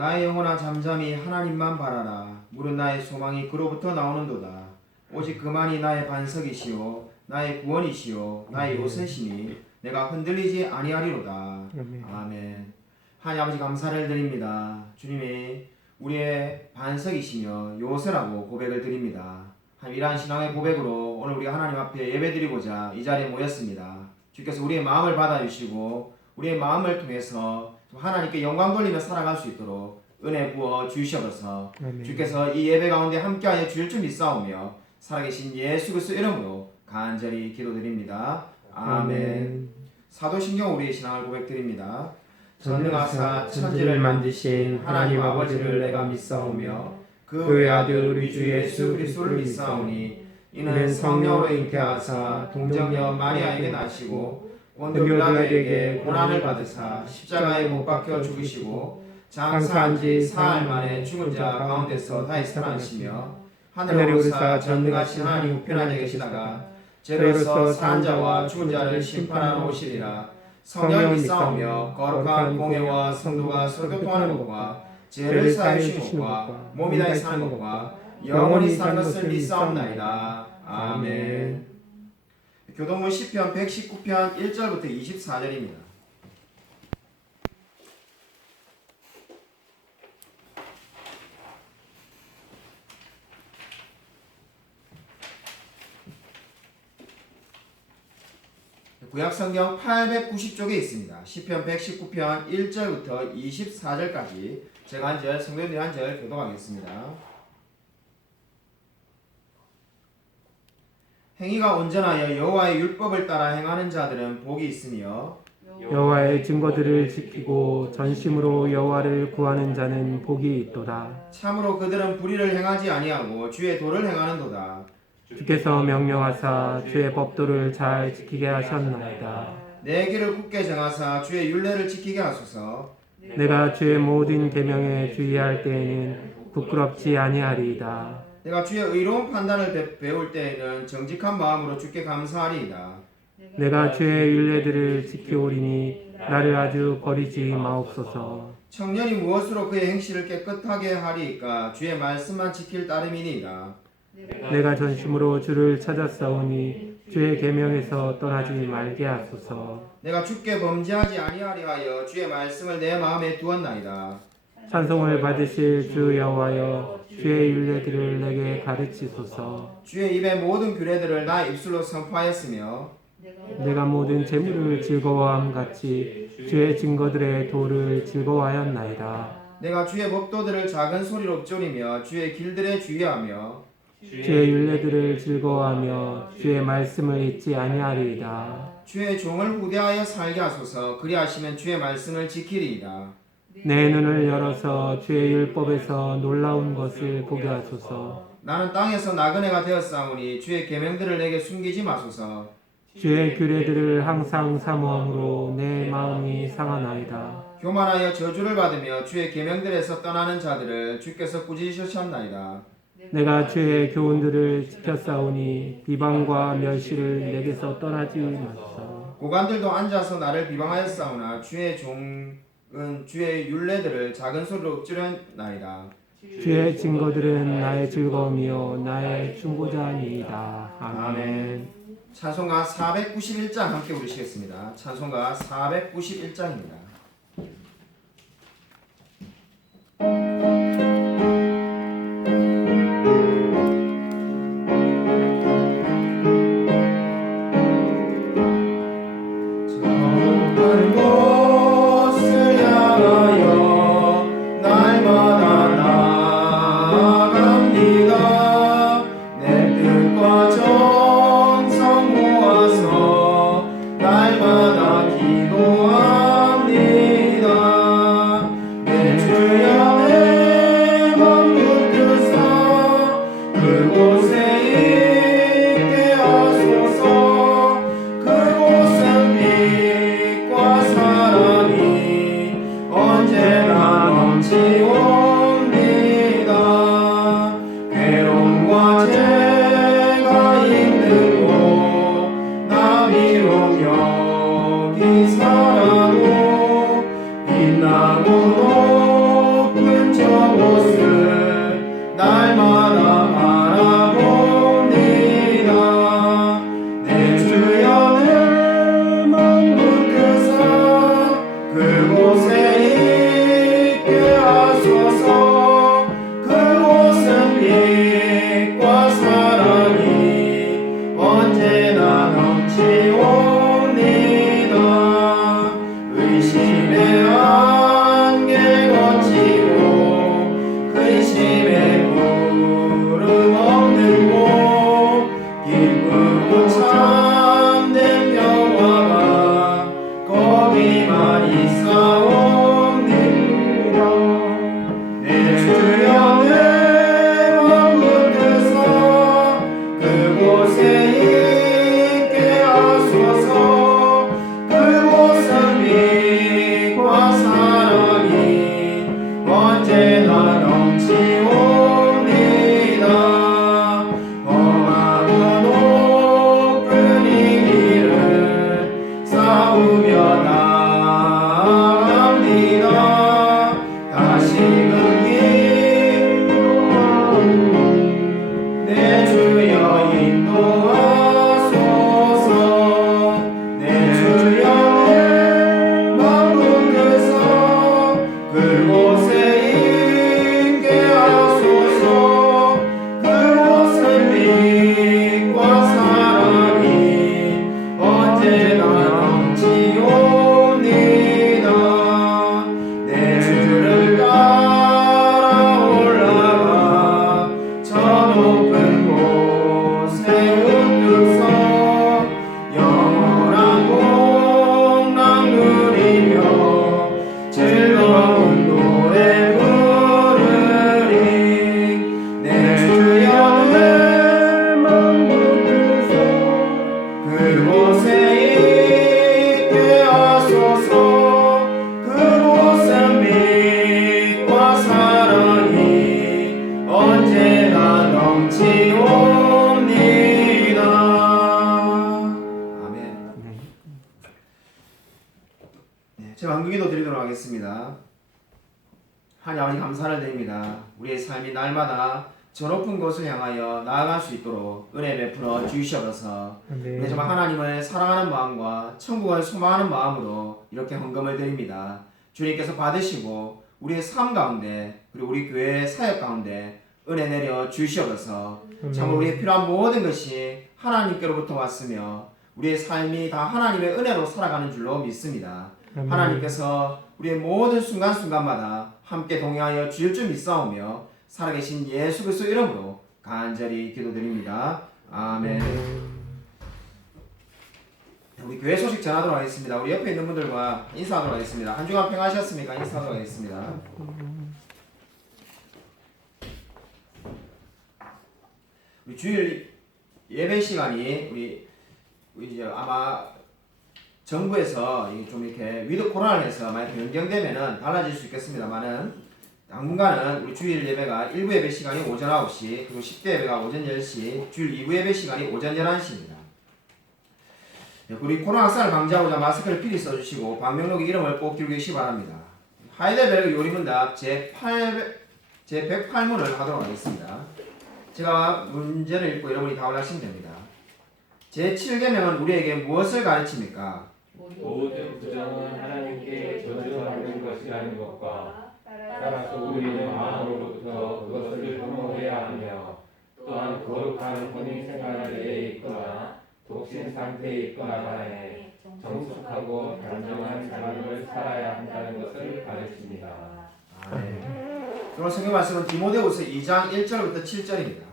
나의 영혼아 잠잠히 하나님만 바라라. 물은 나의 소망이 그로부터 나오는도다. 오직 그만이 나의 반석이시요 나의 구원이시요 나의 요새시니 내가 흔들리지 아니하리로다. 아멘. 하나님 아버지 감사를 드립니다. 주님이 우리의 반석이시며 요새라고 고백을 드립니다. 이러한 신앙의 고백으로 오늘 우리가 하나님 앞에 예배드리고자 이 자리에 모였습니다. 주께서 우리의 마음을 받아주시고 우리의 마음을 통해서 하나님께 영광 돌리며 살아갈 수 있도록 은혜 부어 주시옵소서. 주께서 이 예배 가운데 함께하여 주실 줄 믿사오며 살아계신 예수 그리스도 이름으로 간절히 기도드립니다. 아멘. 사도신경 우리의 신앙을 고백드립니다. 전능하사 천지를 만드신 하나님 아버지를 내가 믿사오며 그의 아들 우리 주 예수 그리스도를 믿사오니 이는 성령으로 잉태하사 동정녀 마리아에게 나시고 본도 빌라도에게 고난을 받으사 십자가에 못 박혀 죽으시고 장사한 지 사흘 만에 죽은 자 가운데서 다시 살아나시며 하늘에 오르사 전능하신 하나님 우편에 계시다가 죄로서 산 자와 죽은 자를 심판하러 오시리라. 성령을 믿사오며 거룩한 공회와 성도가 서교통하는 것과 죄를 사하여 주시는 것과 몸이 다시 사는 것과 영원히 사는 것을 믿사옵나이다. 아멘. 교동문 시편 119편 1절부터 24절입니다. 구약성경 890쪽에 있습니다. 시편 119편 1절부터 24절까지 제가 한 절, 성도님들이 한 절 교독하겠습니다. 행위가 온전하여 여호와의 율법을 따라 행하는 자들은 복이 있으며 여호와의 증거들을 지키고 전심으로 여호와를 구하는 자는 복이 있도다. 참으로 그들은 불의를 행하지 아니하고 주의 도를 행하는도다. 주께서 명령하사 주의 법도를 잘 지키게 하셨나이다. 내 길을 굳게 정하사 주의 율례를 지키게 하소서. 내가 주의 모든 계명에 주의할 때에는 부끄럽지 아니하리이다. 내가 주의 의로운 판단을 배울 때에는 정직한 마음으로 주께 감사하리이다. 내가 주의 율례들을 지키오리니 나를 아주 버리지 마옵소서. 청년이 무엇으로 그의 행실을 깨끗하게 하리이까? 주의 말씀만 지킬 따름이니이다. 내가 전심으로 주를 찾았사오니 주의 계명에서 떠나지 말게 하소서. 내가 주께 범죄하지 아니하리 하여 주의 말씀을 내 마음에 두었나이다. 찬송을 받으실 주 여호와여 주의 율례들을 내게 가르치소서. 주의 입의 모든 규례들을 나 입술로 선포하였으며 내가 모든 재물을 즐거워함 같이 주의 증거들의 도를 즐거워하였나이다. 내가 주의 법도들을 작은 소리로 읊조리며 주의 길들에 주의하며 주의 율례들을 즐거워하며 주의 말씀을 잊지 아니하리이다. 주의 종을 후대하여 살게 하소서. 그리하시면 주의 말씀을 지키리이다. 내 눈을 열어서 주의 율법에서 놀라운 것을 보게 하소서. 나는 땅에서 나그네가 되었사오니 주의 계명들을 내게 숨기지 마소서. 주의 규례들을 항상 사모함으로 내 마음이 상하나이다. 교만하여 저주를 받으며 주의 계명들에서 떠나는 자들을 주께서 꾸짖으셨나이다. 내가 주의 교훈들을 지켰사오니 비방과 멸시를 내게서 떠나지 마소서. 고관들도 앉아서 나를 비방하였사오나 주의 종은 주의 율례들을 작은 소리로 읊조렸나이다. 주의 증거들은 나의 즐거움이요 나의 충고자니이다. 아멘. 찬송가 491장 함께 부르시겠습니다. 찬송가 491장입니다. 빛나고 높은 하나님 아버지 감사를 드립니다. 우리의 삶이 날마다 저 높은 곳을 향하여 나아갈 수 있도록 은혜 베풀어 주시옵소서. 우리 정말 하나님을 사랑하는 마음과 천국을 소망하는 마음으로 이렇게 헌금을 드립니다. 주님께서 받으시고 우리의 삶 가운데 그리고 우리 교회의 사역 가운데 은혜 내려 주시옵소서. 참 우리의 필요한 모든 것이 하나님께로부터 왔으며 우리의 삶이 다 하나님의 은혜로 살아가는 줄로 믿습니다. 하나님께서 우리의 모든 순간순간마다 함께 동행하여 주실 줄 믿사오며 살아계신 예수 그리스도 이름으로 간절히 기도드립니다. 아멘. 우리 교회 소식 전하도록 하겠습니다. 우리 옆에 있는 분들과 인사하도록 하겠습니다. 한 주간 평안하셨습니까? 인사하도록 하겠습니다. 우리 주일 예배 시간이 우리 이제 아마 정부에서 좀 이렇게 위드 코로나를 해서 많이 변경되면은 달라질 수 있겠습니다만은 당분간은 우리 주일 예배가 1부 예배 시간이 오전 9시, 그리고 10대 예배가 오전 10시, 주일 2부 예배 시간이 오전 11시입니다. 우리 코로나 확산을 방지하고자 마스크를 필히 써주시고 방명록의 이름을 꼭 들고 계시기 바랍니다. 하이델베르그 요리문답 제108문을 하도록 하겠습니다. 제가 문제를 읽고 여러분이 답을 하시면 됩니다. 제7계명은 우리에게 무엇을 가르칩니까? 모든 부정은 하나님께 저주받는 것이라는 것과 따라서 우리는 마음으로부터 그것을 흠모해야 하며 또한 거룩한 혼인 생활에 있거나 독신 상태에 있거나 간에 정숙하고 단정한 삶을 살아야 한다는 것을 가르칩니다. 오늘 성경 말씀은 디모데후서 2장 1절부터 7절입니다.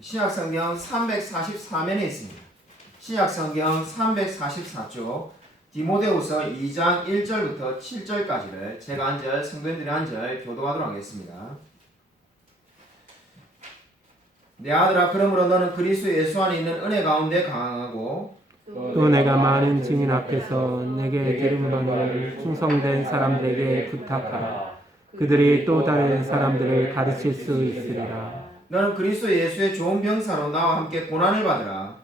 신약성경 344면에 있습니다. 신약성경 344쪽 디모데후서 2장 1절부터 7절까지를 제가 한 절, 성도님들이 한 절 교도하도록 하겠습니다. 내 아들아, 그러므로 너는 그리스도 예수 안에 있는 은혜 가운데 강하고 또 내가 많은 증인 앞에서 내게 들은 바를 충성된 사람들에게 부탁하라. 그들이 또 다른 사람들을 가르칠 수 있으리라. 너는 그리스도 예수의 좋은 병사로 나와 함께 고난을 받으라.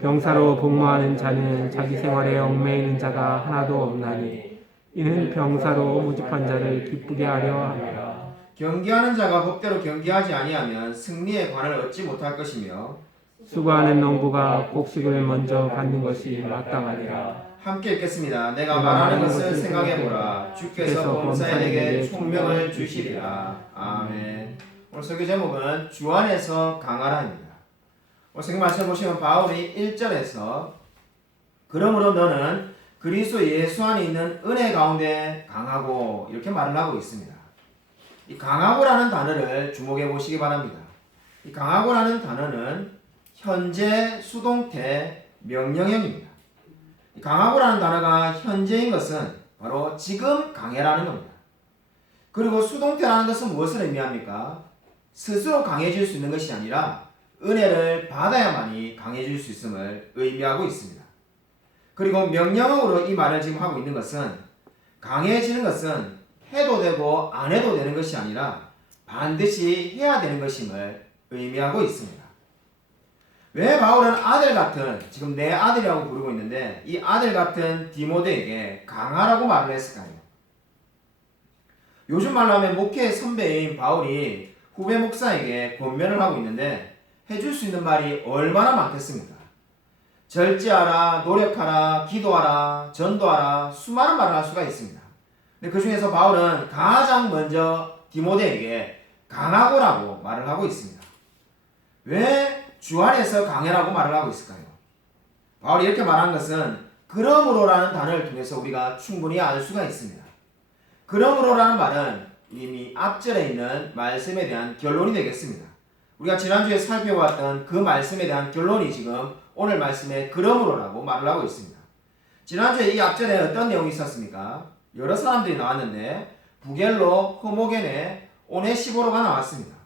병사로 복무하는 자는 자기 생활에 얽매이는 자가 하나도 없나니 이는 병사로 모집한 자를 기쁘게 하려 함이라. 경계하는 자가 법대로 경계하지 아니하면 승리의 관을 얻지 못할 것이며 수고하는 농부가 곡식을 먼저 받는 것이 마땅하니라. 함께 읽겠습니다. 내가 말하는 것을 생각해보라. 주께서 범사에게 총명을 주시리라. 아멘. 오늘 설교 제목은 주 안에서 강하라입니다. 오늘 성경 말씀 보시면 바울이 1절에서 그러므로 너는 그리스도 예수 안에 있는 은혜 가운데 강하고 이렇게 말을 하고 있습니다. 이 강하고라는 단어를 주목해 보시기 바랍니다. 이 강하고라는 단어는 현재 수동태 명령형입니다. 이 강하고라는 단어가 현재인 것은 바로 지금 강해라는 겁니다. 그리고 수동태라는 것은 무엇을 의미합니까? 스스로 강해질 수 있는 것이 아니라 은혜를 받아야만이 강해질 수 있음을 의미하고 있습니다. 그리고 명령어로 이 말을 지금 하고 있는 것은 강해지는 것은 해도 되고 안 해도 되는 것이 아니라 반드시 해야 되는 것임을 의미하고 있습니다. 왜 바울은 아들 같은, 지금 내 아들이라고 부르고 있는데 이 아들 같은 디모데에게 강하라고 말을 했을까요? 요즘 말로 하면 목회의 선배인 바울이 후배 목사에게 권면을 하고 있는데 해줄 수 있는 말이 얼마나 많겠습니까? 절제하라, 노력하라, 기도하라, 전도하라, 수많은 말을 할 수가 있습니다. 근데 그 중에서 바울은 가장 먼저 디모데에게 강하고라고 말을 하고 있습니다. 왜 주 안에서 강해라고 말을 하고 있을까요? 바울이 이렇게 말한 것은 그러므로라는 단어를 통해서 우리가 충분히 알 수가 있습니다. 그러므로라는 말은 이미 앞절에 있는 말씀에 대한 결론이 되겠습니다. 우리가 지난주에 살펴봤던 그 말씀에 대한 결론이 지금 오늘 말씀에 그러므로라고 말을 하고 있습니다. 지난주에 이 앞절에 어떤 내용이 있었습니까? 여러 사람들이 나왔는데 부겔로, 호모게네, 오네시보로가 나왔습니다.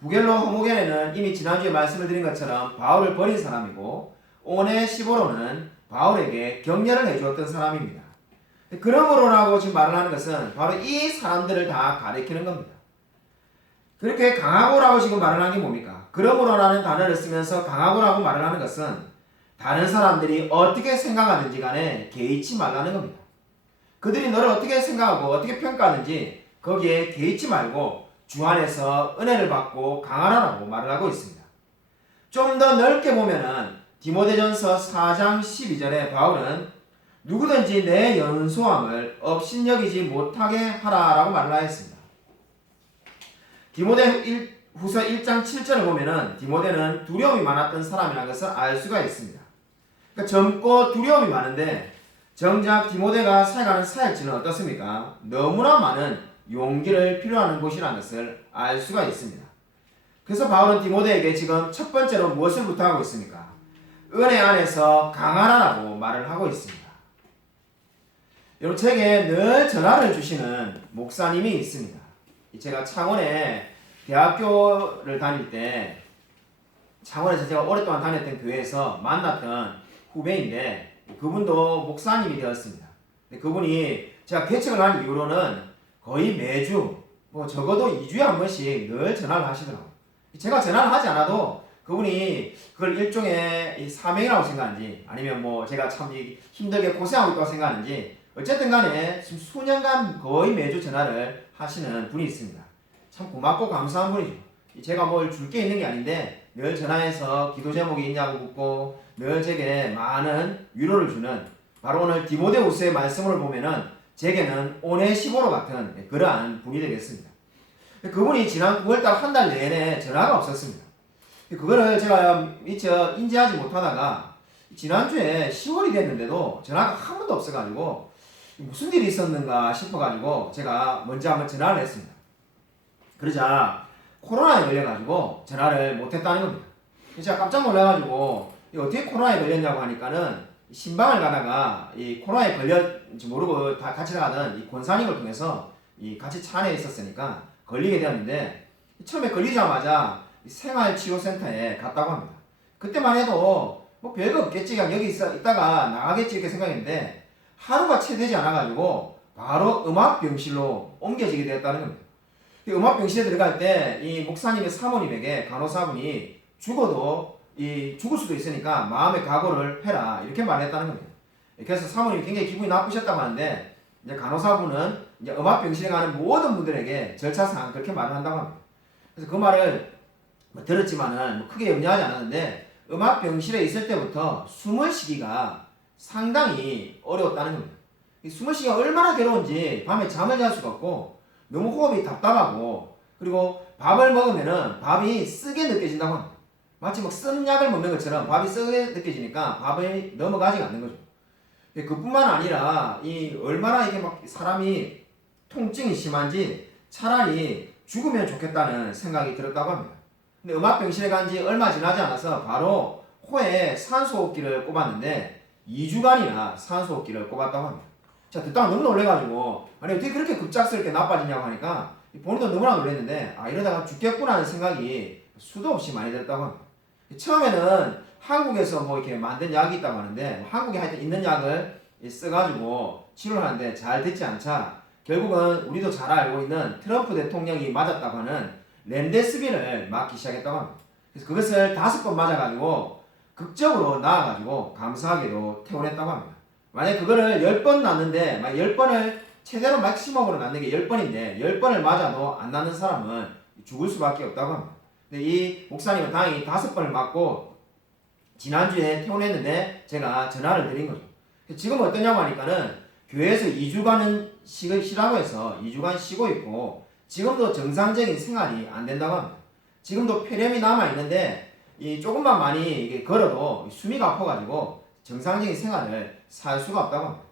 부겔로, 호모게네는 이미 지난주에 말씀을 드린 것처럼 바울을 버린 사람이고 오네시보로는 바울에게 격려를 해주었던 사람입니다. 그러므로라고 지금 말을 하는 것은 바로 이 사람들을 다 가리키는 겁니다. 그렇게 강하고라고 지금 말을 하는 게 뭡니까? 그러므로라는 단어를 쓰면서 강하고라고 말을 하는 것은 다른 사람들이 어떻게 생각하는지 간에 개의치 말라는 겁니다. 그들이 너를 어떻게 생각하고 어떻게 평가하는지 거기에 개의치 말고 주 안에서 은혜를 받고 강하라고 말을 하고 있습니다. 좀 더 넓게 보면은 디모데전서 4장 12절에 바울은 누구든지 내 연소함을 업신여기지 못하게 하라라고 말을 하였습니다. 디모데후서 1장 7절을 보면은 디모데는 두려움이 많았던 사람이라는 것을 알 수가 있습니다. 그러니까 젊고 두려움이 많은데 정작 디모데가 살아가는 사역지는 어떻습니까? 너무나 많은 용기를 필요하는 곳이라는 것을 알 수가 있습니다. 그래서 바울은 디모데에게 지금 첫 번째로 무엇을 부탁하고 있습니까? 은혜 안에서 강하라고 말을 하고 있습니다. 여러분, 제게 늘 전화를 주시는 목사님이 있습니다. 제가 창원에 대학교를 다닐 때 창원에서 제가 오랫동안 다녔던 교회에서 만났던 후배인데 그분도 목사님이 되었습니다. 그분이 제가 개척을 한 이후로는 거의 매주 적어도 2주에 한 번씩 늘 전화를 하시더라고요. 제가 전화를 하지 않아도 그분이 그걸 일종의 사명이라고 생각하는지 아니면 제가 참 힘들게 고생하고 있다고 생각하는지 어쨌든 간에 지금 수년간 거의 매주 전화를 하시는 분이 있습니다. 참 고맙고 감사한 분이죠. 제가 뭘 줄 게 있는 게 아닌데 늘 전화해서 기도 제목이 있냐고 묻고 늘 제게 많은 위로를 주는, 바로 오늘 디모데후서의 말씀을 보면은 제게는 오네시모로 같은 그러한 분이 되겠습니다. 그분이 지난 9월달 한 달 내내 전화가 없었습니다. 그거를 제가 미처 인지하지 못하다가 지난주에 10월이 됐는데도 전화가 한 번도 없어가지고 무슨 일이 있었는가 싶어가지고 제가 먼저 한번 전화를 했습니다. 그러자 코로나에 걸려가지고 전화를 못했다는 겁니다. 제가 깜짝 놀라가지고 어떻게 코로나에 걸렸냐고 하니까는 신방을 가다가 이 코로나에 걸렸는지 모르고 다 같이 가던 이 권사님을 통해서 같이 차 안에 있었으니까 걸리게 되었는데 처음에 걸리자마자 생활치료센터에 갔다고 합니다. 그때만 해도 별거 없겠지, 그냥 여기 있다가 나가겠지 이렇게 생각했는데 하루가 채 되지 않아가지고 바로 음압병실로 옮겨지게 되었다는 겁니다. 음압병실에 들어갈 때 이 목사님의 사모님에게 간호사분이 죽어도 죽을 수도 있으니까 마음의 각오를 해라 이렇게 말했다는 겁니다. 그래서 사모님이 굉장히 기분이 나쁘셨다고 하는데 이제 간호사분은 이제 음압병실에 가는 모든 분들에게 절차상 그렇게 말을 한다고 합니다. 그래서 그 말을 들었지만은 크게 염려하지 않았는데 음압병실에 있을 때부터 숨을 쉬기가 상당히 어려웠다는 겁니다. 이 숨을 쉬기가 얼마나 괴로운지 밤에 잠을 잘 수가 없고 너무 호흡이 답답하고, 그리고 밥을 먹으면은 밥이 쓰게 느껴진다고 합니다. 마치 쓴 약을 먹는 것처럼 밥이 쓰게 느껴지니까 밥이 넘어가지가 않는 거죠. 그뿐만 아니라 얼마나 이게 사람이 통증이 심한지 차라리 죽으면 좋겠다는 생각이 들었다고 합니다. 근데 음압병실에 간 지 얼마 지나지 않아서 바로 코에 산소호흡기를 꼽았는데 2주간이나 산소호흡기를 꼽았다고 합니다. 자, 듣다가 너무 놀래가지고 아니 어떻게 그렇게 급작스럽게 나빠지냐고 하니까 본인도 너무나 놀랐는데 이러다가 죽겠구나 하는 생각이 수도 없이 많이 들었다고 합니다. 처음에는 한국에서 이렇게 만든 약이 있다고 하는데 한국에 하여튼 있는 약을 써가지고 치료를 하는데 잘 됐지 않자 결국은 우리도 잘 알고 있는 트럼프 대통령이 맞았다고 하는 렘데스비를 맞기 시작했다고 합니다. 그래서 그것을 5번 맞아가지고 극적으로 나아가지고 감사하게도 퇴원했다고 합니다. 만약 그거를 10번 놨는데 10번을 최대로 맥시멈으로 놨는 게 10번인데 10번을 맞아도 안 낫는 사람은 죽을 수밖에 없다고 합니다. 근데 이 목사님은 다행히 5번을 맞고 지난주에 퇴원했는데 제가 전화를 드린 거죠. 지금 어떠냐고 하니까는 교회에서 2주간은 쉬라고 해서 2주간 쉬고 있고 지금도 정상적인 생활이 안 된다고 합니다. 지금도 폐렴이 남아있는데 조금만 많이 이게 걸어도 숨이 아파가지고 정상적인 생활을 살 수가 없다고 합니다.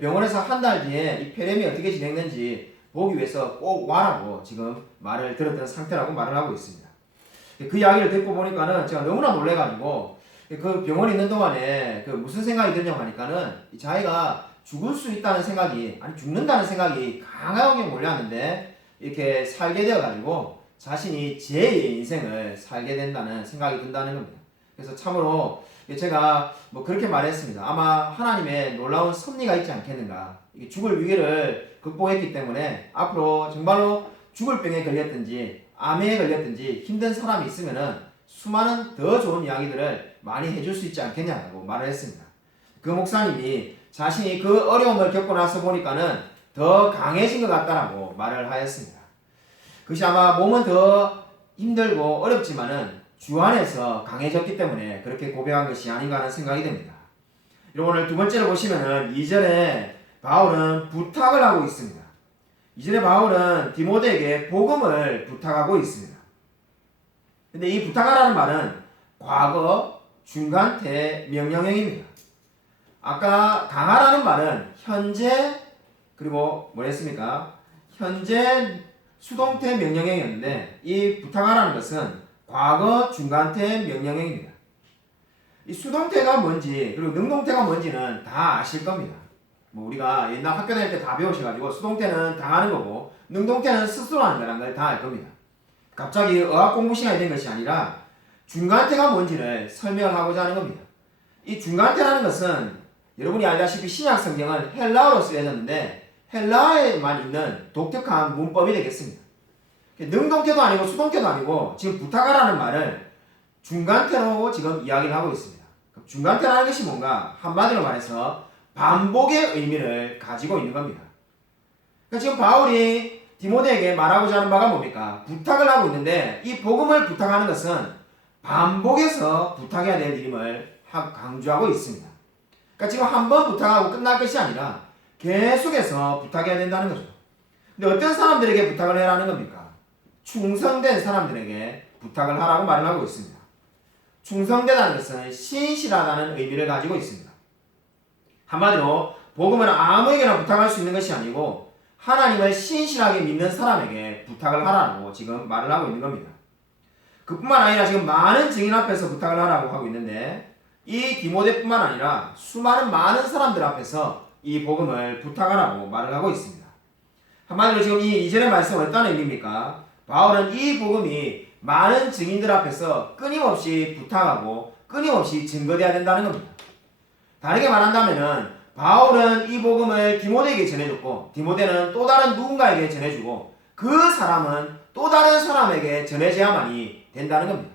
병원에서 한 달 뒤에 이 폐렴이 어떻게 진행되는지 보기 위해서 꼭 와라고 지금 말을 들었던 상태라고 말을 하고 있습니다. 그 이야기를 듣고 보니까는 제가 너무나 놀래가지고 그 병원에 있는 동안에 무슨 생각이 드냐고 하니까는 자기가 죽을 수 있다는 생각이, 아니 죽는다는 생각이 강하게 몰려왔는데 이렇게 살게 되어가지고 자신이 제2의 인생을 살게 된다는 생각이 든다는 겁니다. 그래서 참으로 제가 그렇게 말했습니다. 아마 하나님의 놀라운 섭리가 있지 않겠는가. 죽을 위기를 극복했기 때문에 앞으로 정말로 죽을 병에 걸렸든지 암에 걸렸든지 힘든 사람이 있으면은 수많은 더 좋은 이야기들을 많이 해줄 수 있지 않겠냐고 말을 했습니다. 그 목사님이 자신이 그 어려움을 겪고 나서 보니까는 더 강해진 것 같다라고 말을 하였습니다. 그것이 아마 몸은 더 힘들고 어렵지만은 주 안에서 강해졌기 때문에 그렇게 고백한 것이 아닌가 하는 생각이 듭니다. 그리고 오늘 두 번째로 보시면은 2절에 바울은 부탁을 하고 있습니다. 2절에 바울은 디모데에게 복음을 부탁하고 있습니다. 근데 이 부탁하라는 말은 과거, 중간태, 명령형입니다. 아까 강하라는 말은 현재, 그리고 뭐랬습니까? 현재 수동태 명령형이었는데 이 부탁하라는 것은 과거, 중간태, 명령형입니다. 이 수동태가 뭔지 그리고 능동태가 뭔지는 다 아실 겁니다. 뭐 우리가 옛날 학교 다닐 때 다 배우셔가지고 수동태는 당하는 거고 능동태는 스스로 하는 거라는 걸 다 알 겁니다. 갑자기 의학 공부 시간이 된 것이 아니라 중간태가 뭔지를 설명을 하고자 하는 겁니다. 이 중간태라는 것은 여러분이 알다시피 신약 성경은 헬라어로 쓰여졌는데 헬라어에만 있는 독특한 문법이 되겠습니다. 능동태도 아니고 수동태도 아니고 지금 부탁하라는 말을 중간태로 지금 이야기를 하고 있습니다. 중간태라는 것이 뭔가 한마디로 말해서 반복의 의미를 가지고 있는 겁니다. 그러니까 지금 바울이 디모데에게 말하고자 하는 바가 뭡니까? 부탁을 하고 있는데 이 복음을 부탁하는 것은 반복해서 부탁해야 될 일임을 강조하고 있습니다. 그러니까 지금 한 번 부탁하고 끝날 것이 아니라 계속해서 부탁해야 된다는 거죠. 근데 어떤 사람들에게 부탁을 해라는 겁니까? 충성된 사람들에게 부탁을 하라고 말을 하고 있습니다. 충성되다는 것은 신실하다는 의미를 가지고 있습니다. 한마디로 복음은 아무에게나 부탁할 수 있는 것이 아니고 하나님을 신실하게 믿는 사람에게 부탁을 하라고 지금 말을 하고 있는 겁니다. 그뿐만 아니라 지금 많은 증인 앞에서 부탁을 하라고 하고 있는데 이 디모데뿐만 아니라 수많은 많은 사람들 앞에서 이 복음을 부탁하라고 말을 하고 있습니다. 한마디로 지금 이 이전의 말씀은 어떤 의미입니까? 바울은 이 복음이 많은 증인들 앞에서 끊임없이 부탁하고 끊임없이 증거되어야 된다는 겁니다. 다르게 말한다면은 바울은 이 복음을 디모데에게 전해줬고 디모데는 또 다른 누군가에게 전해주고 그 사람은 또 다른 사람에게 전해져야만이 된다는 겁니다.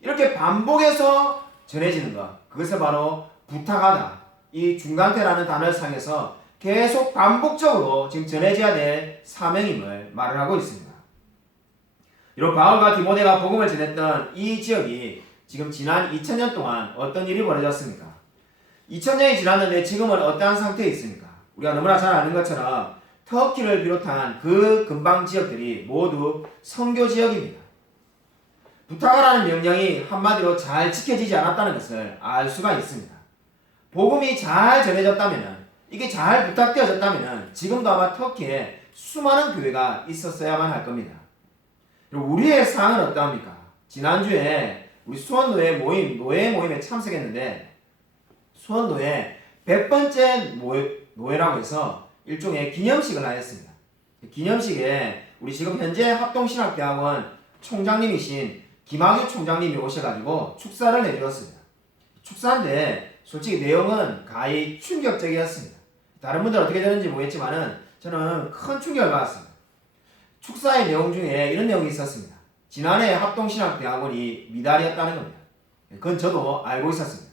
이렇게 반복해서 전해지는 것, 그것을 바로 부탁하다, 이 중간태라는 단어를 사용해서 계속 반복적으로 지금 전해져야 될 사명임을 말을 하고 있습니다. 이런 바울과 디모데가 복음을 전했던 이 지역이 지금 지난 2000년 동안 어떤 일이 벌어졌습니까? 2000년이 지났는데 지금은 어떠한 상태에 있습니까? 우리가 너무나 잘 아는 것처럼 터키를 비롯한 그 근방 지역들이 모두 선교 지역입니다. 부탁하라는 명령이 한마디로 잘 지켜지지 않았다는 것을 알 수가 있습니다. 복음이 잘 전해졌다면, 이게 잘 부탁되어졌다면 지금도 아마 터키에 수많은 교회가 있었어야만 할 겁니다. 그리고 우리의 상황은 어떠합니까? 지난주에 우리 수원노회 노회 모임에 참석했는데 수원노회 100번째 노회라고 해서 일종의 기념식을 하였습니다. 기념식에 우리 지금 현재 합동신학대학원 총장님이신 김학유 총장님이 오셔가지고 축사를 해주었습니다. 축사인데 솔직히 내용은 가히 충격적이었습니다. 다른 분들 어떻게 되는지 모르겠지만은 저는 큰 충격을 받았습니다. 축사의 내용 중에 이런 내용이 있었습니다. 지난해 합동신학대학원이 미달이었다는 겁니다. 그건 저도 알고 있었습니다.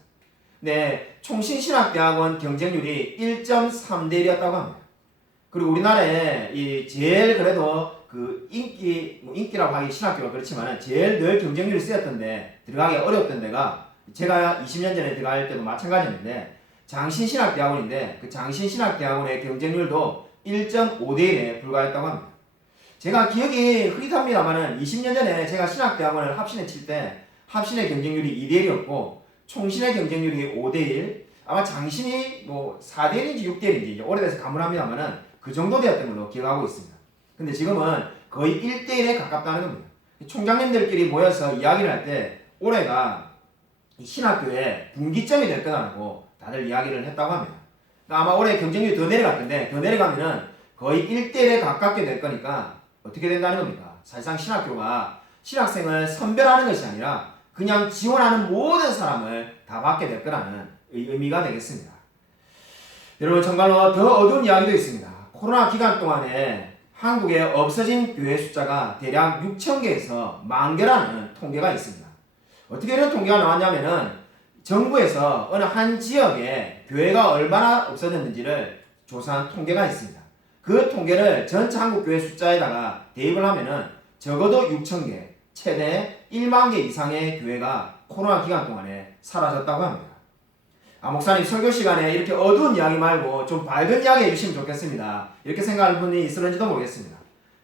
네, 총신신학대학원 경쟁률이 1.3대 1이었다고 합니다. 그리고 우리나라에 이 제일 그래도 그 인기라고 하기 신학교가 그렇지만 제일 늘 경쟁률이 세였던데 들어가기 어려웠던 데가 제가 20년 전에 들어갈 때도 마찬가지였는데 장신신학대학원인데 그 장신신학대학원의 경쟁률도 1.5대 1에 불과했다고 합니다. 제가 기억이 흐릿합니다만은 20년 전에 제가 신학대학원을 합신에 칠 때 합신의 경쟁률이 2대 1이었고 총신의 경쟁률이 5대 1, 아마 장신이 뭐 4대 1인지 6대 1인지 오래돼서 가물합니다만은 그 정도 되었던 걸로 기억하고 있습니다. 근데 지금은 거의 1대 1에 가깝다는 겁니다. 총장님들끼리 모여서 이야기를 할 때 올해가 신학교의 분기점이 될 거라고 다들 이야기를 했다고 합니다. 그러니까 아마 올해 경쟁률이 더 내려갈 건데 더 내려가면은 거의 1대 1에 가깝게 될 거니까 어떻게 된다는 겁니까? 사실상 신학교가 신학생을 선별하는 것이 아니라 그냥 지원하는 모든 사람을 다 받게 될 거라는 의미가 되겠습니다. 여러분 정말로 더 어두운 이야기도 있습니다. 코로나 기간 동안에 한국에 없어진 교회 숫자가 대략 6,000개에서 10,000개라는 통계가 있습니다. 어떻게 이런 통계가 나왔냐면은 정부에서 어느 한 지역에 교회가 얼마나 없어졌는지를 조사한 통계가 있습니다. 그 통계를 전체 한국 교회 숫자에다가 대입을 하면은 적어도 6,000개, 최대 1만 개 이상의 교회가 코로나 기간 동안에 사라졌다고 합니다. 목사님 설교 시간에 이렇게 어두운 이야기 말고 좀 밝은 이야기 해주시면 좋겠습니다. 이렇게 생각하는 분이 있을는지도 모르겠습니다.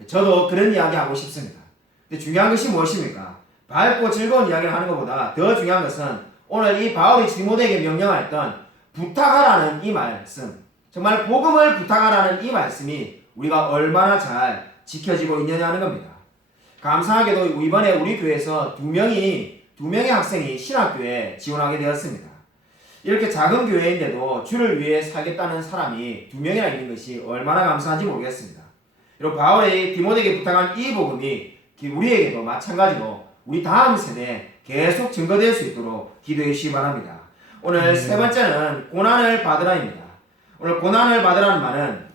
저도 그런 이야기 하고 싶습니다. 근데 중요한 것이 무엇입니까? 밝고 즐거운 이야기를 하는 것보다 더 중요한 것은 오늘 이 바울이 디모데에게 명령했던 부탁하라는 이 말씀, 정말 복음을 부탁하라는 이 말씀이 우리가 얼마나 잘 지켜지고 있느냐는 겁니다. 감사하게도 이번에 우리 교회에서 두 명의 학생이 신학교에 지원하게 되었습니다. 이렇게 작은 교회인데도 주를 위해 살겠다는 사람이 2명이나 있는 것이 얼마나 감사한지 모르겠습니다. 여러분, 바울이 디모데에게 부탁한 이 복음이 우리에게도 마찬가지로 우리 다음 세대에 계속 증거될 수 있도록 기도해 주시기 바랍니다. 오늘 세 번째는 고난을 받으라입니다. 오늘 고난을 받으라는 말은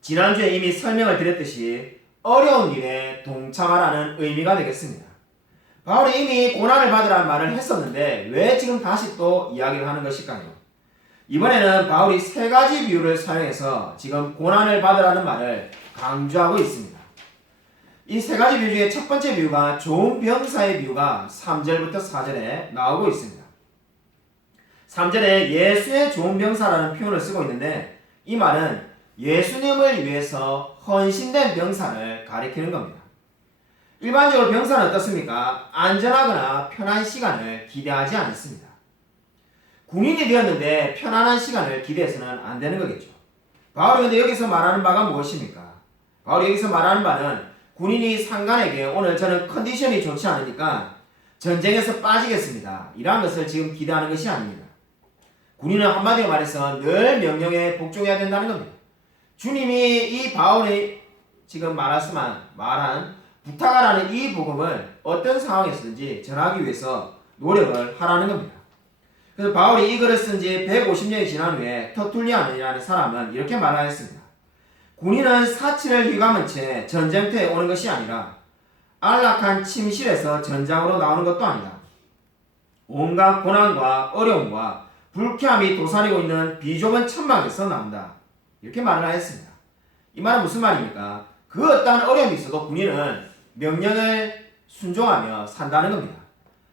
지난주에 이미 설명을 드렸듯이 어려운 일에 동참하라는 의미가 되겠습니다. 바울이 이미 고난을 받으라는 말을 했었는데 왜 지금 다시 또 이야기를 하는 것일까요? 이번에는 바울이 세 가지 비유를 사용해서 지금 고난을 받으라는 말을 강조하고 있습니다. 이 세 가지 비유 중에 첫 번째 비유가 좋은 병사의 비유가 3절부터 4절에 나오고 있습니다. 3절에 예수의 좋은 병사라는 표현을 쓰고 있는데 이 말은 예수님을 위해서 헌신된 병사를 가리키는 겁니다. 일반적으로 병사는 어떻습니까? 안전하거나 편한 시간을 기대하지 않습니다. 군인이 되었는데 편안한 시간을 기대해서는 안 되는 거겠죠. 바울이 근데 여기서 말하는 바가 무엇입니까? 바울이 여기서 말하는 바는 군인이 상관에게 오늘 저는 컨디션이 좋지 않으니까 전쟁에서 빠지겠습니다. 이러한 것을 지금 기대하는 것이 아닙니다. 군인은 한마디로 말해서 늘 명령에 복종해야 된다는 겁니다. 주님이 이 바울이 지금 말한 부탁하라는 이 복음을 어떤 상황에서든지 전하기 위해서 노력을 하라는 겁니다. 그래서 바울이 이 글을 쓴 지 150년이 지난 후에 터툴리안이라는 사람은 이렇게 말하였습니다. 군인은 사치를 휘감은 채 전쟁터에 오는 것이 아니라 안락한 침실에서 전장으로 나오는 것도 아니다. 온갖 고난과 어려움과 불쾌함이 도사리고 있는 비좁은 천막에서 나온다. 이렇게 말을 하였습니다. 이 말은 무슨 말입니까? 그 어떠한 어려움이 있어도 군인은 명령을 순종하며 산다는 겁니다.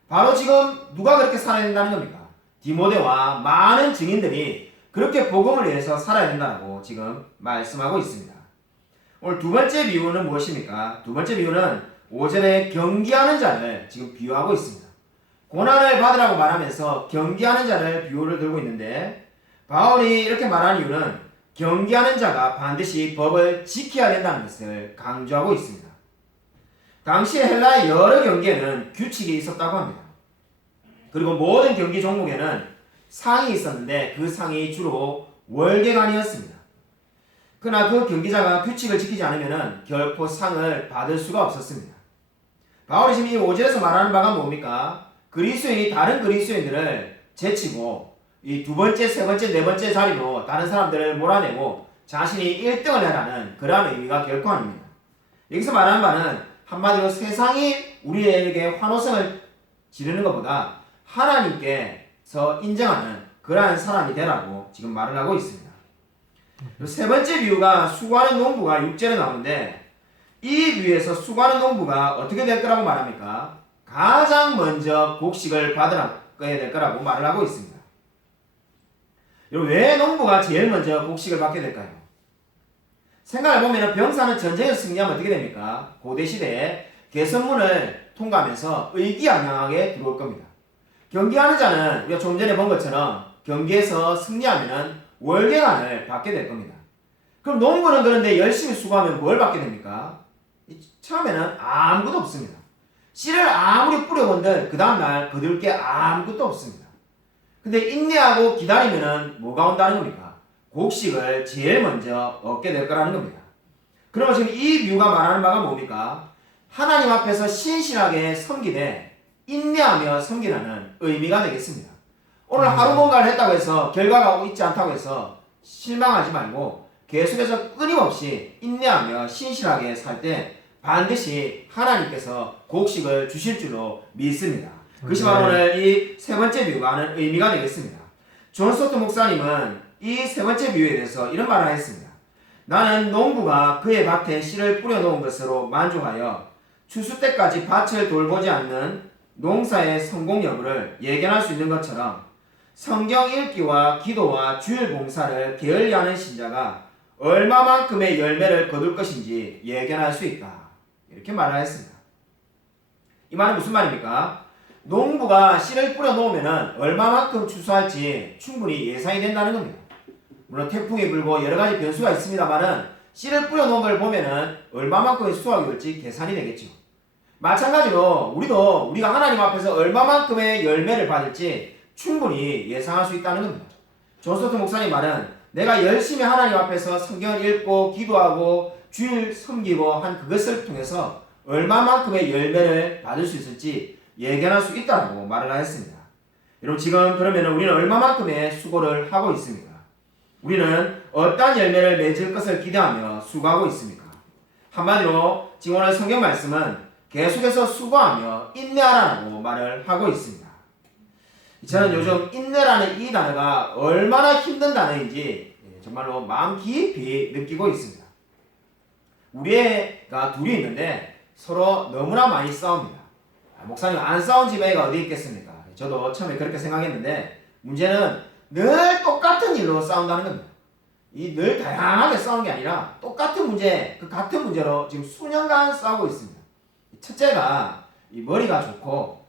바로 지금 누가 그렇게 살아야 된다는 겁니까? 디모데와 많은 증인들이 그렇게 복음을 위해서 살아야 된다고 지금 말씀하고 있습니다. 오늘 두 번째 비유는 무엇입니까? 두 번째 비유는 5절에 경기하는 자를 지금 비유하고 있습니다. 고난을 받으라고 말하면서 경기하는 자를 비유를 들고 있는데 바울이 이렇게 말하는 이유는 경기하는 자가 반드시 법을 지켜야 된다는 것을 강조하고 있습니다. 당시 헬라의 여러 경기에는 규칙이 있었다고 합니다. 그리고 모든 경기 종목에는 상이 있었는데 그 상이 주로 월계관이었습니다. 그러나 그 경기자가 규칙을 지키지 않으면 결코 상을 받을 수가 없었습니다. 바울이 지금 이 5절에서 말하는 바가 뭡니까? 그리스도인이 다른 그리스도인들을 제치고 이 두 번째, 세 번째, 네 번째 자리로 다른 사람들을 몰아내고 자신이 1등을 해라는 그러한 의미가 결코 아닙니다. 여기서 말하는 바는 한마디로 세상이 우리에게 환호성을 지르는 것보다 하나님께서 인정하는 그러한 사람이 되라고 지금 말을 하고 있습니다. 세 번째 비유가 수고하는 농부가 6절에 나오는데 이 비유에서 수고하는 농부가 어떻게 될 거라고 말합니까? 가장 먼저 곡식을 받아야 될 거라고 말을 하고 있습니다. 왜 농부가 제일 먼저 곡식을 받게 될까요? 생각해보면 병사는 전쟁에서 승리하면 어떻게 됩니까? 고대시대에 개선문을 통과하면서 의기양양하게 들어올 겁니다. 경기하는 자는 우리가 조금 전에 본 것처럼 경기에서 승리하면 월계관을 받게 될 겁니다. 그럼 농부는 그런데 열심히 수고하면 뭘 받게 됩니까? 처음에는 아무것도 없습니다. 씨를 아무리 뿌려본들 그 다음날 거둘 게 아무것도 없습니다. 근데 인내하고 기다리면 뭐가 온다는 겁니까? 곡식을 제일 먼저 얻게 될 거라는 겁니다. 그러면 지금 이 비유가 말하는 바가 뭡니까? 하나님 앞에서 신실하게 섬기되 인내하며 섬기라는 의미가 되겠습니다. 오늘 하루 뭔가를 했다고 해서 결과가 있지 않다고 해서 실망하지 말고 계속해서 끊임없이 인내하며 신실하게 살 때 반드시 하나님께서 곡식을 주실 줄로 믿습니다. 그것이 바로 오늘 이 세 번째 비유가 하는 의미가 되겠습니다. 존 스토트 목사님은 이 세 번째 비유에 대해서 이런 말을 했습니다. 나는 농부가 그의 밭에 씨를 뿌려놓은 것으로 만족하여 추수 때까지 밭을 돌보지 않는 농사의 성공 여부를 예견할 수 있는 것처럼 성경 읽기와 기도와 주일 봉사를 게을리하는 신자가 얼마만큼의 열매를 거둘 것인지 예견할 수 있다. 이렇게 말을 했습니다. 이 말은 무슨 말입니까? 농부가 씨를 뿌려 놓으면 얼마만큼 추수할지 충분히 예상이 된다는 겁니다. 물론 태풍이 불고 여러 가지 변수가 있습니다만은 씨를 뿌려 놓은 걸 보면은 얼마만큼의 수확이 올지 계산이 되겠죠. 마찬가지로 우리가 하나님 앞에서 얼마만큼의 열매를 받을지 충분히 예상할 수 있다는 겁니다. 존 스토트 목사님 말은 내가 열심히 하나님 앞에서 성경을 읽고 기도하고 주일 섬기고 한 그것을 통해서 얼마만큼의 열매를 받을 수 있을지 예견할 수 있다고 말을 하였습니다. 여러분 지금 그러면 우리는 얼마만큼의 수고를 하고 있습니까? 우리는 어떠한 열매를 맺을 것을 기대하며 수고하고 있습니까? 한마디로 지금 오늘 성경 말씀은 계속해서 수고하며 인내하라고 말을 하고 있습니다. 저는 요즘 인내라는 이 단어가 얼마나 힘든 단어인지 정말로 마음 깊이 느끼고 있습니다. 우리가 둘이 있는데 서로 너무나 많이 싸웁니다. 목사님 안 싸운 집애가 어디 있겠습니까? 저도 처음에 그렇게 생각했는데 문제는 늘 똑같은 일로 싸운다는 겁니다. 이 늘 다양하게 싸우는 게 아니라 똑같은 문제, 그 같은 문제로 지금 수년간 싸우고 있습니다. 첫째가 이 머리가 좋고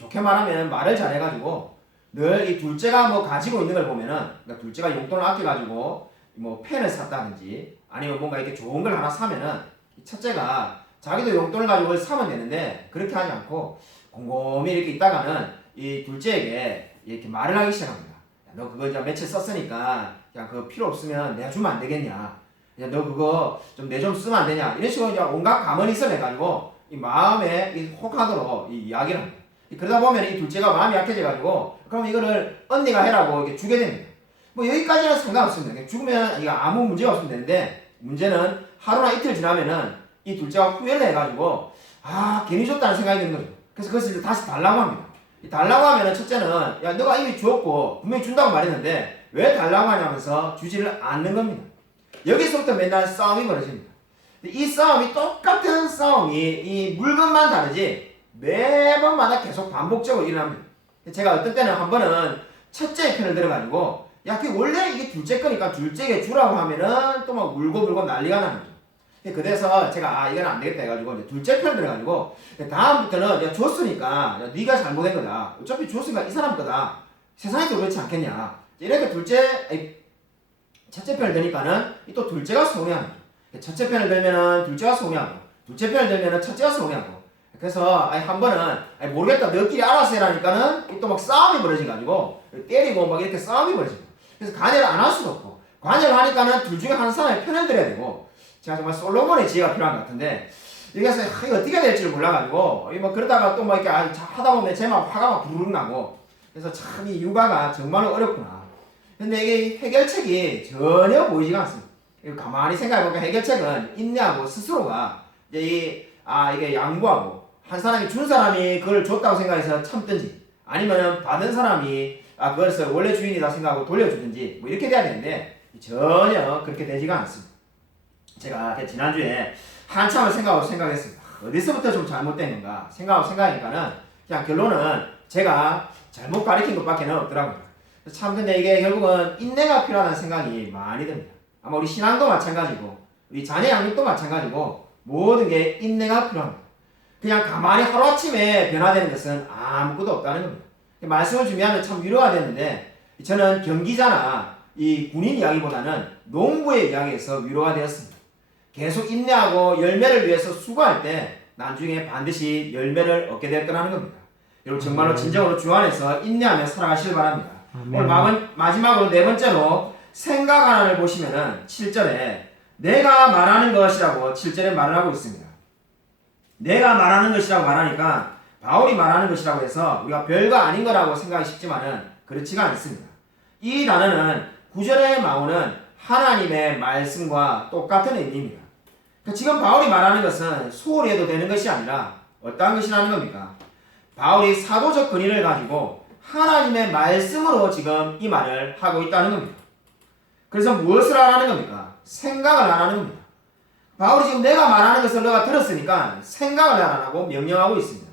좋게 말하면 말을 잘해가지고 늘 이 둘째가 뭐 가지고 있는 걸 보면은 그러니까 둘째가 용돈을 아껴가지고 뭐 펜을 샀다든지 아니면 뭔가 이렇게 좋은 걸 하나 사면은 첫째가 자기도 용돈을 가지고 사면 되는데 그렇게 하지 않고 곰곰이 이렇게 있다가는 이 둘째에게 이렇게 말을 하기 시작합니다. 야, 너 그거 이제 며칠 썼으니까 그냥 그거 필요 없으면 내가 주면 안 되겠냐? 야, 너 그거 좀 내 좀 쓰면 안 되냐? 이런 식으로 이제 온갖 가만히 있어내가지고 이 마음에 혹하도록 이 이야기를 합니다. 그러다 보면 이 둘째가 마음이 약해져가지고 그럼 이거를 언니가 해라고 이렇게 주게 됩니다. 뭐 여기까지는 상관없습니다. 죽으면 이거 아무 문제가 없으면 되는데 문제는 하루나 이틀 지나면은 이 둘째가 후회를 해가지고 괜히 줬다는 생각이 드는 거죠. 그래서 그것을 이제 다시 달라고 합니다. 달라고 하면은 첫째는 야 너가 이미 주었고 분명히 준다고 말했는데 왜 달라고 하냐면서 주지를 않는 겁니다. 여기서부터 맨날 싸움이 벌어집니다. 이 싸움이 똑같은 싸움이 이 물건만 다르지 매번마다 계속 반복적으로 일어납니다. 제가 어떤 때는 한 번은 첫째 편을 들어가지고 야 그 원래 이게 둘째 거니까 둘째에게 주라고 하면은 또 막 울고 난리가 나는 거죠. 그래서 제가 이건 안 되겠다 해가지고 이제 둘째 편을 들어가지고 다음부터는 야 줬으니까 야, 네가 잘못한 거다. 어차피 줬으니까 이 사람 거다. 세상에도 그렇지 않겠냐. 이렇게 첫째 편을 드니까는 또 둘째가 서운해하는 거죠. 첫째 편을 들면은 둘째가 서운해하고 둘째 편을 들면은 첫째가 서운해하고 그래서 한 번은 모르겠다 너끼리 알아서 해라니까는 또 막 싸움이 벌어져가지고 때리고 막 이렇게 싸움이 벌어지고 그래서 관여를 안 할 수도 없고 관여를 하니까는 둘 중에 한 사람의 편을 들어야 되고 제가 정말 솔로몬의 지혜가 필요한 것 같은데 여기서 이거 어떻게 될지를 몰라가지고 뭐 그러다가 또 막 이렇게 하다 보면 제 막 화가 막 부르륵 나고 그래서 참 이 육아가 정말로 어렵구나. 근데 이게 해결책이 전혀 보이지가 않습니다. 가만히 생각해보니까 해결책은 인내하고 스스로가 이제 이게 양보하고 한 사람이 준 사람이 그걸 줬다고 생각해서 참든지 아니면 받은 사람이 그것을 원래 주인이다 생각하고 돌려주든지 뭐 이렇게 돼야 되는데 전혀 그렇게 되지가 않습니다. 제가 지난주에 한참을 생각했습니다. 어디서부터 좀 잘못된 건가 생각하니까는 그냥 결론은 제가 잘못 가르친 것밖에 없더라고요. 참 근데 이게 결국은 인내가 필요하다는 생각이 많이 듭니다. 아마 우리 신앙도 마찬가지고 우리 자녀 양육도 마찬가지고 모든 게 인내가 필요합니다. 그냥 가만히 하루아침에 변화되는 것은 아무것도 없다는 겁니다. 말씀을 준비하면 참 위로가 됐는데 저는 경기자나 이 군인 이야기보다는 농부의 이야기에서 위로가 되었습니다. 계속 인내하고 열매를 위해서 수고할 때 나중에 반드시 열매를 얻게 될 거라는 겁니다. 여러분 정말로 진정으로 주 안에서 인내하며 살아가시길 바랍니다. 오늘 마지막으로 네 번째로 생각 하나를 보시면은 7절에 내가 말하는 것이라고 7절에 말을 하고 있습니다. 내가 말하는 것이라고 말하니까 바울이 말하는 것이라고 해서 우리가 별거 아닌 거라고 생각이 쉽지만은 그렇지가 않습니다. 이 단어는 9절에 나오는 하나님의 말씀과 똑같은 의미입니다. 그러니까 지금 바울이 말하는 것은 소홀히 해도 되는 것이 아니라 어떠한 것이라는 겁니까? 바울이 사도적 근위를 가지고 하나님의 말씀으로 지금 이 말을 하고 있다는 겁니다. 그래서 무엇을 하라는 겁니까? 생각을 하라는 겁니다. 바울이 지금 내가 말하는 것을 너가 들었으니까 생각을 하라고 명령하고 있습니다.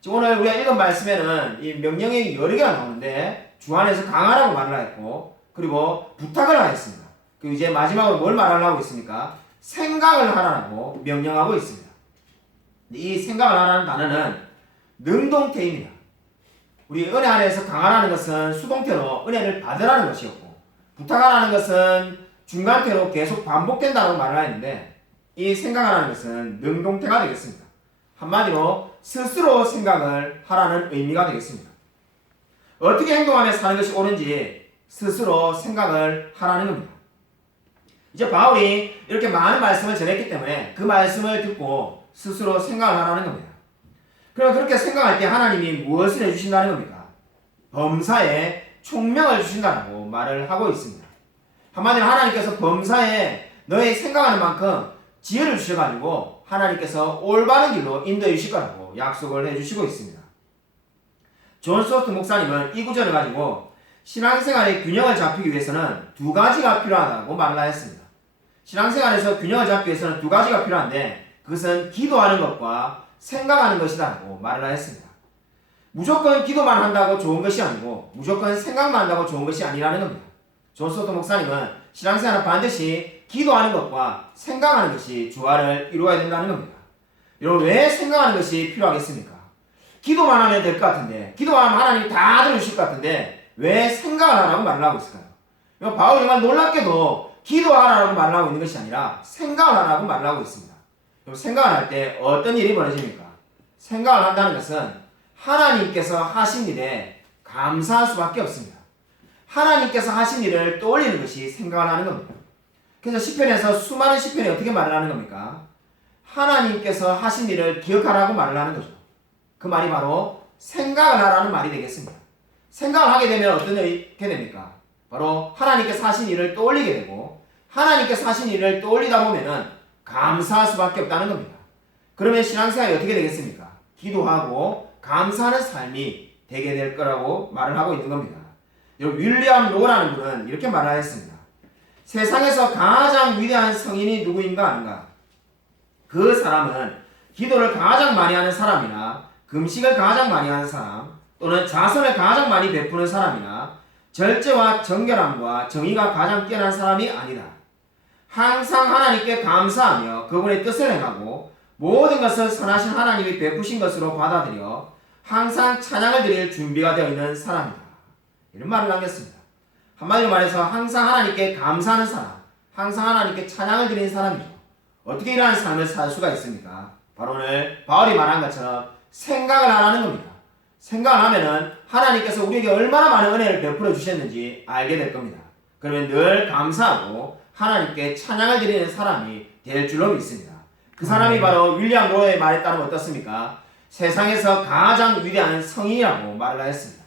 지금 오늘 우리가 읽은 말씀에는 이 명령이 여러 개가 나오는데 주 안에서 강하라고 말을 했고 그리고 부탁을 하였습니다. 그리고 이제 마지막으로 뭘 말하려고 있습니까? 생각을 하라고 명령하고 있습니다. 이 생각을 하라는 단어는 능동태입니다. 우리 은혜 안에서 강하라는 것은 수동태로 은혜를 받으라는 것이었고 부탁하라는 것은 중간태로 계속 반복된다고 말을 하는데 이 생각하라는 것은 능동태가 되겠습니다. 한마디로 스스로 생각을 하라는 의미가 되겠습니다. 어떻게 행동하며 사는 것이 옳은지 스스로 생각을 하라는 겁니다. 이제 바울이 이렇게 많은 말씀을 전했기 때문에 그 말씀을 듣고 스스로 생각을 하라는 겁니다. 그럼 그렇게 생각할 때 하나님이 무엇을 해주신다는 겁니까? 범사에 총명을 주신다고 말을 하고 있습니다. 한마디로 하나님께서 범사에 너의 생각하는 만큼 지혜를 주셔가지고 하나님께서 올바른 길로 인도해 주실 거라고 약속을 해주시고 있습니다. 존 스토트 목사님은 이 구절을 가지고 신앙생활의 균형을 잡히기 위해서는 두 가지가 필요하다고 말을 하였습니다. 신앙생활에서 균형을 잡기 위해서는 두 가지가 필요한데 그것은 기도하는 것과 생각하는 것이라고 말을 하였습니다. 무조건 기도만 한다고 좋은 것이 아니고 무조건 생각만 한다고 좋은 것이 아니라는 겁니다. 존 스토트 목사님은 신앙생활은 반드시 기도하는 것과 생각하는 것이 조화를 이루어야 된다는 겁니다. 여러분 왜 생각하는 것이 필요하겠습니까? 기도만 하면 될 것 같은데 기도만 하면 하나님이 다 들어주실 것 같은데 왜 생각을 하라고 말을 하고 있을까요? 바울이 정말 놀랍게도 기도하라고 말을 하고 있는 것이 아니라 생각을 하라고 말을 하고 있습니다. 생각을 할 때 어떤 일이 벌어집니까? 생각을 한다는 것은 하나님께서 하신 일에 감사할 수밖에 없습니다. 하나님께서 하신 일을 떠올리는 것이 생각을 하는 겁니다. 그래서 시편에서 수많은 시편이 어떻게 말을 하는 겁니까? 하나님께서 하신 일을 기억하라고 말을 하는 거죠. 그 말이 바로 생각을 하라는 말이 되겠습니다. 생각을 하게 되면 어떻게 됩니까? 바로 하나님께서 하신 일을 떠올리게 되고 하나님께서 하신 일을 떠올리다 보면은 감사할 수밖에 없다는 겁니다. 그러면 신앙생활이 어떻게 되겠습니까? 기도하고 감사하는 삶이 되게 될 거라고 말을 하고 있는 겁니다. 여러분 윌리엄 로라는 분은 이렇게 말하였습니다. 세상에서 가장 위대한 성인이 누구인가 아닌가? 그 사람은 기도를 가장 많이 하는 사람이나 금식을 가장 많이 하는 사람 또는 자선을 가장 많이 베푸는 사람이나 절제와 정결함과 정의가 가장 뛰어난 사람이 아니다. 항상 하나님께 감사하며 그분의 뜻을 행하고 모든 것을 선하신 하나님이 베푸신 것으로 받아들여 항상 찬양을 드릴 준비가 되어 있는 사람이다. 이런 말을 남겼습니다. 한마디로 말해서 항상 하나님께 감사하는 사람, 항상 하나님께 찬양을 드리는 사람이죠. 어떻게 이러한 삶을 살 수가 있습니까? 바로 오늘 바울이 말한 것처럼 생각을 하라는 겁니다. 생각을 하면은 하나님께서 우리에게 얼마나 많은 은혜를 베풀어 주셨는지 알게 될 겁니다. 그러면 늘 감사하고 하나님께 찬양을 드리는 사람이 될 줄로 믿습니다. 그 사람이 바로 윌리엄 로의 말에 따르면 어떻습니까? 세상에서 가장 위대한 성인이라고 말을 하였습니다.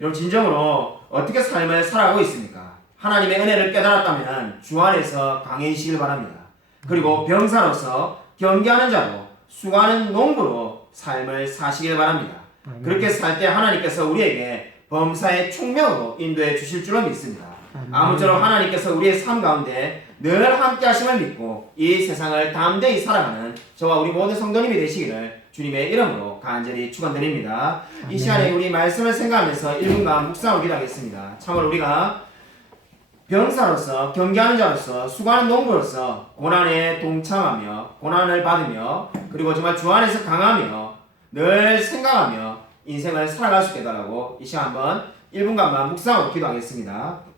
여러분 진정으로 어떻게 삶을 살아가고 있습니까? 하나님의 은혜를 깨달았다면 주 안에서 강해지시길 바랍니다. 그리고 병사로서 경계하는 자로 수고하는 농부로 삶을 사시길 바랍니다. 그렇게 살 때 하나님께서 우리에게 범사의 총명으로 인도해 주실 줄로 믿습니다. 아무쪼록 하나님께서 우리의 삶 가운데 늘 함께 하심을 믿고 이 세상을 담대히 살아가는 저와 우리 모든 성도님이 되시기를 주님의 이름으로 간절히 축원드립니다. 이 시간에 우리 말씀을 생각하면서 1분간 묵상을 기도하겠습니다. 참으로 우리가 병사로서 경계하는 자로서 수고하는 농부로서 고난에 동참하며 고난을 받으며 그리고 정말 주 안에서 강하며 늘 생각하며 인생을 살아갈 수 있게 해달라고 이 시간 한번 1분간만 묵상하고 기도하겠습니다.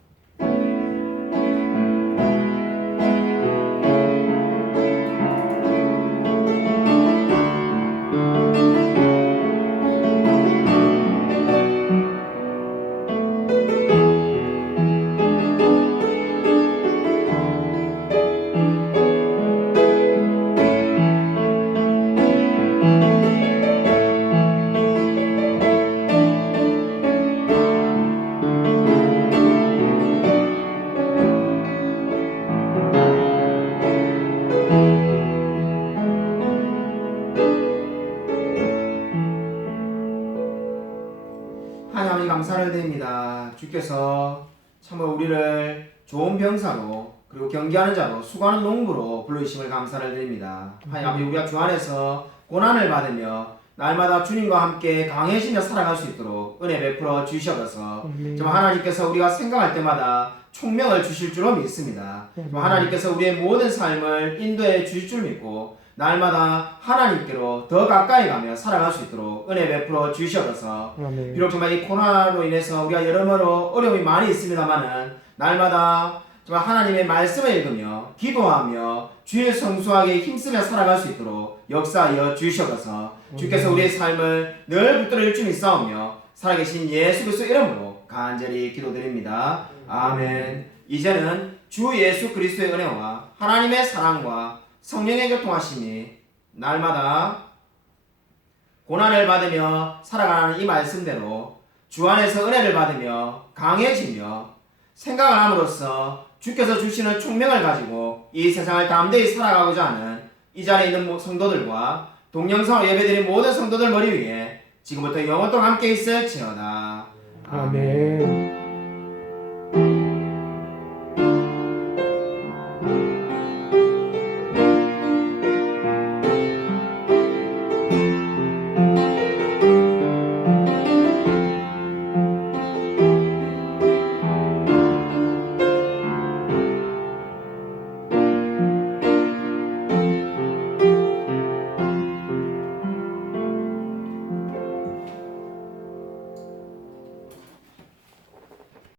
감사를 드립니다. 주께서 참으로 우리를 좋은 병사로 그리고 경기하는 자로 수고하는 농부로 불러주심을 감사를 드립니다. 하나님 아버지 우리가 주 안에서 고난을 받으며 날마다 주님과 함께 강해지며 살아갈 수 있도록 은혜 베풀어 주셔서 정말 하나님께서 우리가 생각할 때마다 총명을 주실 줄로 믿습니다. 하나님께서 우리의 모든 삶을 인도해 주실 줄 믿고 날마다 하나님께로 더 가까이 가며 살아갈 수 있도록 은혜 베풀어 주셔서 비록 정말 이 코로나로 인해서 우리가 여러모로 어려움이 많이 있습니다만은 날마다 정말 하나님의 말씀을 읽으며 기도하며 주의 성수하게 힘쓰며 살아갈 수 있도록 역사하여 주셔서 주께서 우리의 삶을 늘 붙들어 줄 믿사오며 살아계신 예수 그리스도 이름으로 간절히 기도드립니다. 아멘. 이제는 주 예수 그리스도의 은혜와 하나님의 사랑과 성령의 교통하심이 날마다 고난을 받으며 살아가는 이 말씀대로 주 안에서 은혜를 받으며 강해지며 생각을 함으로써 주께서 주시는 총명을 가지고 이 세상을 담대히 살아가고자 하는 이 자리에 있는 성도들과 동영상으로 예배드린 모든 성도들 머리 위에 지금부터 영원토록 함께 있을지어다. 아멘.